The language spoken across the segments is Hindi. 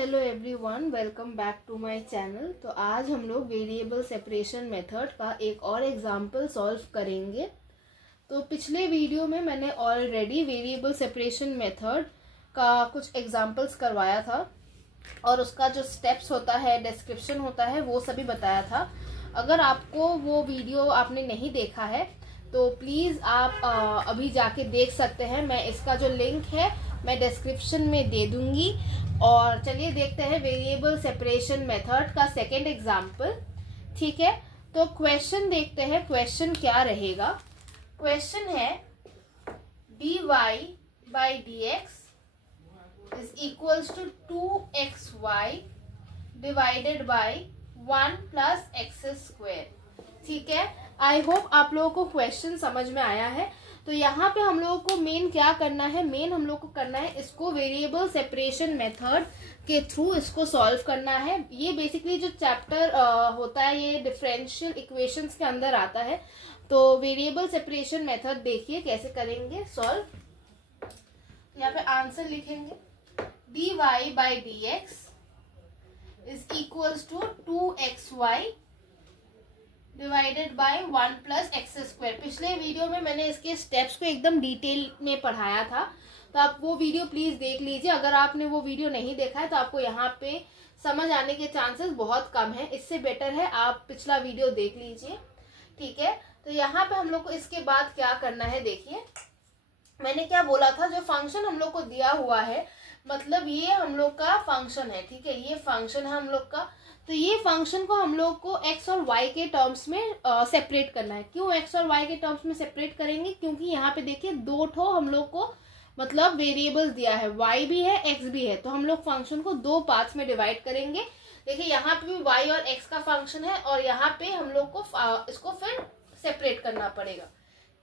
Hello everyone, welcome back to my channel. तो आज हम लोग वेरिएबल सेपरेशन मेथड का एक और एग्जांपल सॉल्व करेंगे। तो पिछले वीडियो में मैंने ऑलरेडी वेरिएबल सेपरेशन मेथड का कुछ एग्जांपल्स करवाया था और उसका जो स्टेप्स होता है, डिस्क्रिप्शन होता है, वो सभी बताया था। अगर आपको वो वीडियो आपने नहीं देखा है तो प्लीज़ आप अभी जाके देख सकते हैं। मैं इसका जो लिंक है मैं डिस्क्रिप्शन में दे दूंगी। और चलिए देखते हैं वेरिएबल सेपरेशन मेथड का सेकेंड एग्जाम्पल। ठीक है, तो क्वेश्चन देखते हैं। क्वेश्चन क्या रहेगा? क्वेश्चन है dy by dx is equals to 2xy divided by 1 plus x square। ठीक है, आई होप आप लोगों को क्वेश्चन समझ में आया है। तो यहाँ पे हम लोगों को मेन क्या करना है? मेन हम लोग को करना है इसको वेरिएबल सेपरेशन मेथड के थ्रू इसको सॉल्व करना है। ये बेसिकली जो चैप्टर होता है ये डिफरेंशियल इक्वेशंस के अंदर आता है। तो वेरिएबल सेपरेशन मेथड देखिए कैसे करेंगे सॉल्व। यहाँ पे आंसर लिखेंगे dy by dx is equals to 2xy divided by 1 plus x square. पिछले वीडियो में मैंने इसके स्टेप्स को एकदम डिटेल में पढ़ाया था, तो आप वो वीडियो प्लीज देख लीजिए। अगर आपने वो वीडियो नहीं देखा है तो आपको यहाँ पे समझ आने के चांसेस बहुत कम है। इससे बेटर है आप पिछला वीडियो देख लीजिए। ठीक है, तो यहाँ पे हम लोग को इसके बाद क्या करना है देखिए। मैंने क्या बोला था, जो फंक्शन हम लोग को दिया हुआ है, मतलब ये हम लोग का फंक्शन है। ठीक है, ये फंक्शन है हम लोग का। तो ये फंक्शन को हम लोग को x और y के टर्म्स में सेपरेट करना है। क्यों x और y के टर्म्स में सेपरेट करेंगे? क्योंकि यहाँ पे देखिए दो ठो हम लोग को मतलब वेरिएबल्स दिया है, y भी है x भी है। तो हम लोग फंक्शन को दो पार्ट्स में डिवाइड करेंगे। देखिए यहाँ पे भी y और x का फंक्शन है और यहाँ पे हम लोग को इसको फिर सेपरेट करना पड़ेगा।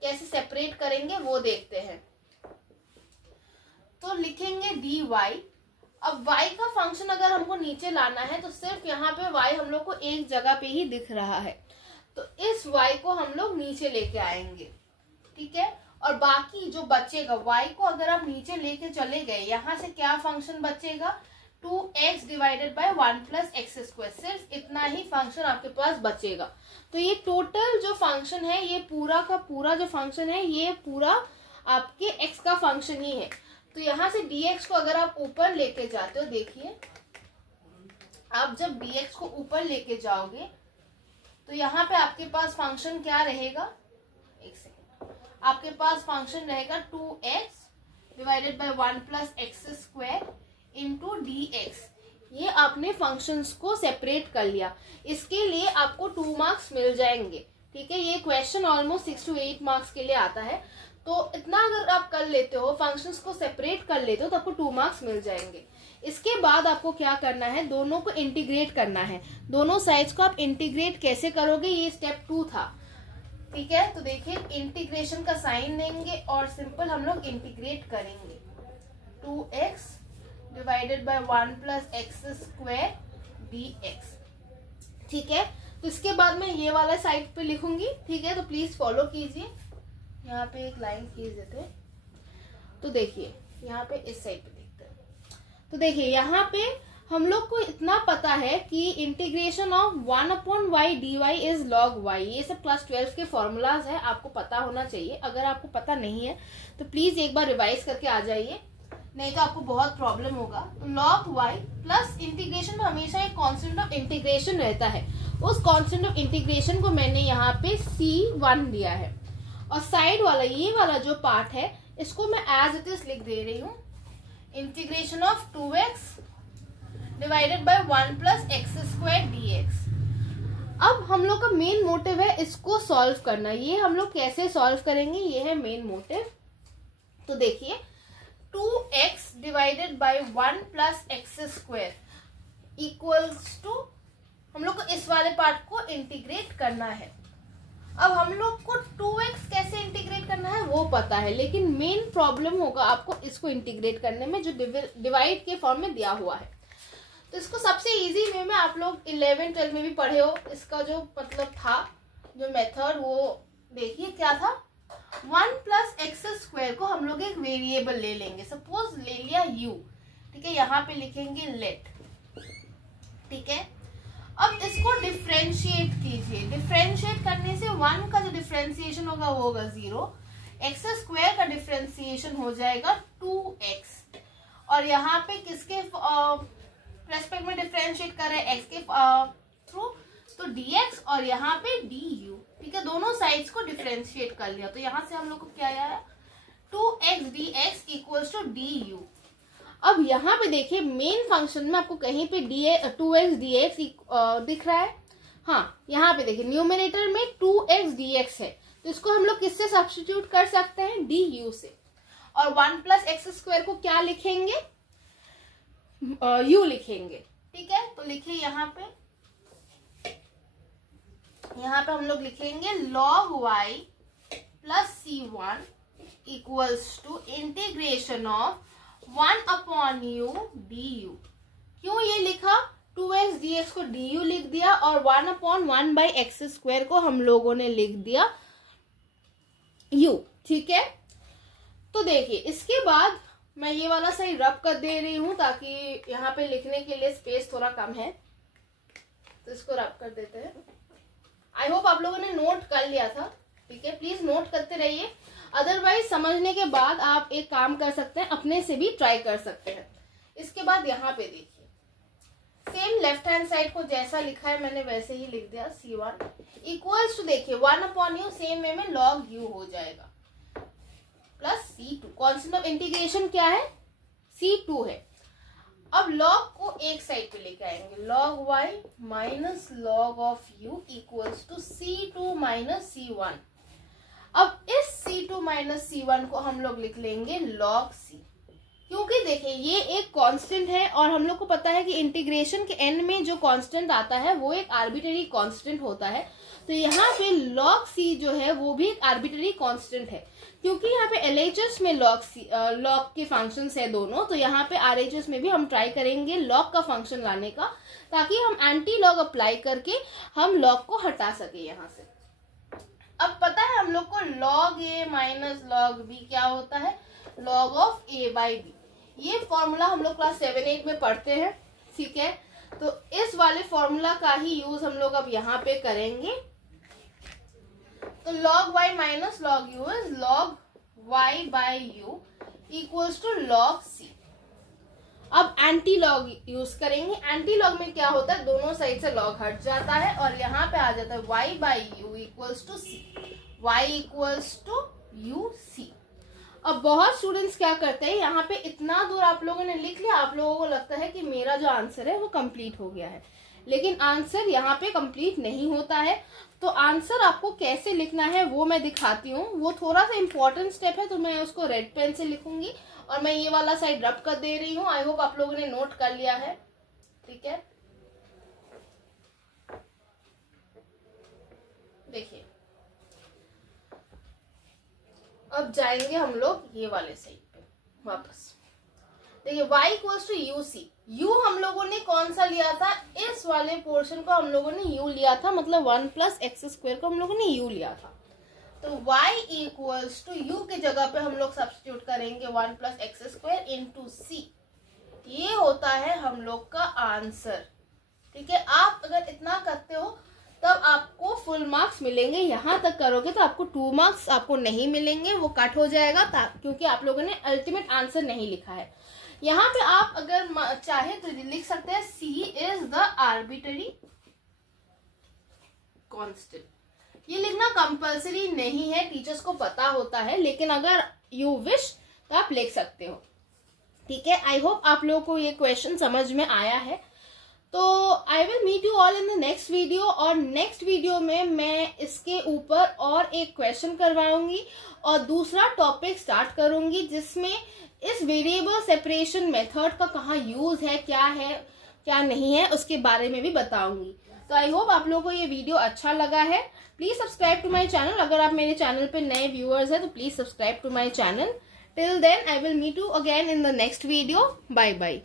कैसे सेपरेट करेंगे वो देखते हैं। तो लिखेंगे dy। अब y का फंक्शन अगर हमको नीचे लाना है तो सिर्फ यहाँ पे y हम लोग को एक जगह पे ही दिख रहा है, तो इस y को हम लोग नीचे लेके आएंगे। ठीक है, और बाकी जो बचेगा y को अगर आप नीचे लेके चले गए, यहाँ से क्या फंक्शन बचेगा? 2x divided by 1 plus x square. सिर्फ इतना ही फंक्शन आपके पास बचेगा। तो ये टोटल जो फंक्शन है, ये पूरा का पूरा जो फंक्शन है, ये पूरा आपके x का फंक्शन ही है। तो यहाँ से dx को अगर आप ऊपर लेके जाते हो, देखिए आप जब dx को ऊपर लेके जाओगे तो यहाँ पे आपके पास फंक्शन क्या रहेगा? एक सेकेंड, आपके पास फंक्शन रहेगा 2x divided by 1 plus x square into dx। ये आपने फंक्शंस को सेपरेट कर लिया। इसके लिए आपको 2 मार्क्स मिल जाएंगे। ठीक है, ये क्वेश्चन ऑलमोस्ट 6 to 8 मार्क्स के लिए आता है। तो इतना अगर आप कर लेते हो, फंक्शंस को सेपरेट कर लेते हो, तो आपको 2 मार्क्स मिल जाएंगे। इसके बाद आपको क्या करना है? दोनों को इंटीग्रेट करना है। दोनों साइड्स को आप इंटीग्रेट कैसे करोगे? ये स्टेप 2 था। ठीक है, तो देखिए इंटीग्रेशन का साइन देंगे और सिंपल हम लोग इंटीग्रेट करेंगे। 2x divided by 1 plus x square dx। ठीक है, तो इसके बाद मैं ये वाला साइड पे लिखूंगी। ठीक है, तो प्लीज फॉलो कीजिए। यहाँ पे एक लाइन खींच देते हैं। तो देखिए यहाँ पे इस साइड पे देखते हैं। तो देखिए यहाँ पे हम लोग को इतना पता है कि integration of 1/y dy is log y। ये सब क्लास 12 के फॉर्मूलाज है, आपको पता होना चाहिए। अगर आपको पता नहीं है तो प्लीज एक बार रिवाइज करके आ जाइए, नहीं तो आपको बहुत प्रॉब्लम होगा। तो log y प्लस इंटीग्रेशन में हमेशा एक कांस्टेंट ऑफ इंटीग्रेशन रहता है। उस कांस्टेंट ऑफ इंटीग्रेशन को मैंने यहाँ पे c1 दिया है और साइड वाला ये वाला जो पार्ट है इसको मैं एज इट इज लिख दे रही हूँ। Integration of 2x divided by 1 plus x square dx। अब हम लोग का मेन मोटिव है इसको सॉल्व करना। ये हम लोग कैसे सॉल्व करेंगे, ये है मेन मोटिव। तो देखिए 2x divided by 1 plus x square equals to, हम लोग को इस वाले पार्ट को इंटीग्रेट करना है। अब हम लोग को 2x कैसे इंटीग्रेट करना है वो पता है, लेकिन मेन प्रॉब्लम होगा आपको इसको इंटीग्रेट करने में, जो डिवाइड के फॉर्म में दिया हुआ है। तो इसको सबसे इजी वे में आप लोग 11-12 में भी पढ़े हो, इसका जो मतलब था जो मेथड, वो देखिए क्या था। 1 प्लस एक्स स्क्वायर को हम लोग एक वेरिएबल ले लेंगे। सपोज ले लिया u। ठीक है, यहाँ पे लिखेंगे लेट ठीक है, अब इसको डिफ्रेंशिएट कीजिए। डिफ्रेंशिएट करने से 1 का जो डिफ्रेंशिएशन होगा वो होगा 0, एक्स स्क्वायर का डिफ्रेंशिएशन हो जाएगा 2x, और यहाँ पे किसके रेस्पेक्ट में डिफ्रेंशिएट कर रहे हैं, एक्स के थ्रू, तो dx और यहाँ पे du। ठीक है, दोनों साइड्स को डिफ्रेंशिएट कर लिया, तो यहाँ से हम लोग को क्या आया, 2x dx equals to du। अब यहाँ पे देखिए मेन फंक्शन में आपको कहीं पे 2x dx दिख रहा है। हाँ, यहाँ पे देखिए न्यूमरेटर में 2x dx है, तो इसको हम लोग किससे सब्स्टिट्यूट कर सकते हैं, du से। और 1 प्लस एक्स स्क्वायर को क्या लिखेंगे, u लिखेंगे। ठीक है, तो लिखिए यहाँ पे हम लोग लिखेंगे log y plus c1 equals to integration of 1 upon u du। क्यों ये लिखा, 2x dx को du लिख दिया और 1 अपॉन 1 बाई एक्स स्क्वायर को हम लोगों ने लिख दिया u। ठीक है, तो देखिए इसके बाद मैं ये वाला साइड रब कर दे रही हूं ताकि यहाँ पे लिखने के लिए स्पेस थोड़ा कम है, तो इसको रब कर देते हैं। आई होप आप लोगों ने नोट कर लिया था। ठीक है, प्लीज नोट करते रहिए, अदरवाइज समझने के बाद आप एक काम कर सकते हैं, अपने से भी ट्राई कर सकते हैं। इसके बाद यहाँ पे देखिए सेम लेफ्ट हैंड साइड को जैसा लिखा है मैंने वैसे ही लिख दिया, c1 इक्वल्स टू देखिए 1 अपॉन u सेम वे में log u हो जाएगा plus c2। Constant of integration क्या है, c2 है। अब log को एक साइड पे लेके आएंगे, log y minus log of u equals to c2 minus c1। अब इस c2 माइनस c1 को हम लोग लिख लेंगे log c, क्योंकि देखिए ये एक कांस्टेंट है और हम लोग को पता है कि इंटीग्रेशन के एंड में जो कांस्टेंट आता है वो एक आर्बिट्ररी कांस्टेंट होता है, तो यहाँ पे log c जो है वो भी एक आर्बिट्ररी कांस्टेंट है। क्योंकि यहाँ पे LHS में log के फंक्शंस है दोनों, तो यहाँ पे RHS में भी हम ट्राई करेंगे log का फंक्शन लाने का, ताकि हम एंटी लॉग अप्लाई करके हम log को हटा सके यहाँ से। अब पता है हम लोग को log a minus log b क्या होता है, log of a by b। ये फॉर्मूला हम लोग क्लास 7-8 में पढ़ते हैं। ठीक है, तो इस वाले फॉर्मूला का ही यूज हम लोग अब यहाँ पे करेंगे। तो log y minus log u is log y by u equals to log c। अब एंटी लॉग यूज करेंगे। एंटी लॉग में क्या होता है, दोनों साइड से लॉग हट जाता है और यहाँ पे आ जाता है y by u equals to c, y equals to u c। अब बहुत स्टूडेंट्स क्या करते हैं, यहाँ पे इतना दूर आप लोगों ने लिख लिया, आप लोगों को लगता है कि मेरा जो आंसर है वो कंप्लीट हो गया है, लेकिन आंसर यहाँ पे कंप्लीट नहीं होता है। तो आंसर आपको कैसे लिखना है वो मैं दिखाती हूँ, वो थोड़ा सा इंपॉर्टेंट स्टेप है, तो मैं उसको रेड पेन से लिखूंगी और मैं ये वाला साइड रब कर दे रही हूँ। आई होप आप लोगों ने नोट कर लिया है। ठीक है, देखिए अब जाएंगे हम लोग ये वाले साइड पे वापस। देखिए y equals to u c, u हम लोगों ने कौन सा लिया था, इस वाले पोर्शन को हम लोगों ने u लिया था, मतलब 1 प्लस एक्स स्क्वायर को हम लोगों ने u लिया था। तो y इक्वल्स टू u के जगह पे हम लोग सब्स्टिट्यूट करेंगे 1 plus x square into c। ये होता है हम लोग का आंसर। ठीक है, आप अगर इतना करते हो तब आपको फुल मार्क्स मिलेंगे। यहाँ तक करोगे तो आपको 2 मार्क्स आपको नहीं मिलेंगे, वो कट हो जाएगा क्योंकि आप लोगों ने अल्टीमेट आंसर नहीं लिखा है। यहाँ पे आप अगर चाहे तो लिख सकते हैं C is the arbitrary constant. ये लिखना कंपल्सरी नहीं है, टीचर्स को पता होता है, लेकिन अगर यू विश तो आप लिख सकते हो। ठीक है, आई होप आप लोगों को ये क्वेश्चन समझ में आया है। तो I will meet you all in the next video, और नेक्स्ट वीडियो में मैं इसके ऊपर और एक क्वेश्चन करवाऊंगी और दूसरा टॉपिक स्टार्ट करूंगी जिसमें इस वेरिएबल सेपरेशन मेथड का कहाँ यूज है क्या नहीं है उसके बारे में भी बताऊंगी। तो आई होप आप लोगों को ये वीडियो अच्छा लगा है। Please subscribe to my channel. अगर आप मेरे चैनल पे नए व्यूअर्स हैं तो please subscribe to my channel. Till then I will meet you again in the next video. Bye bye.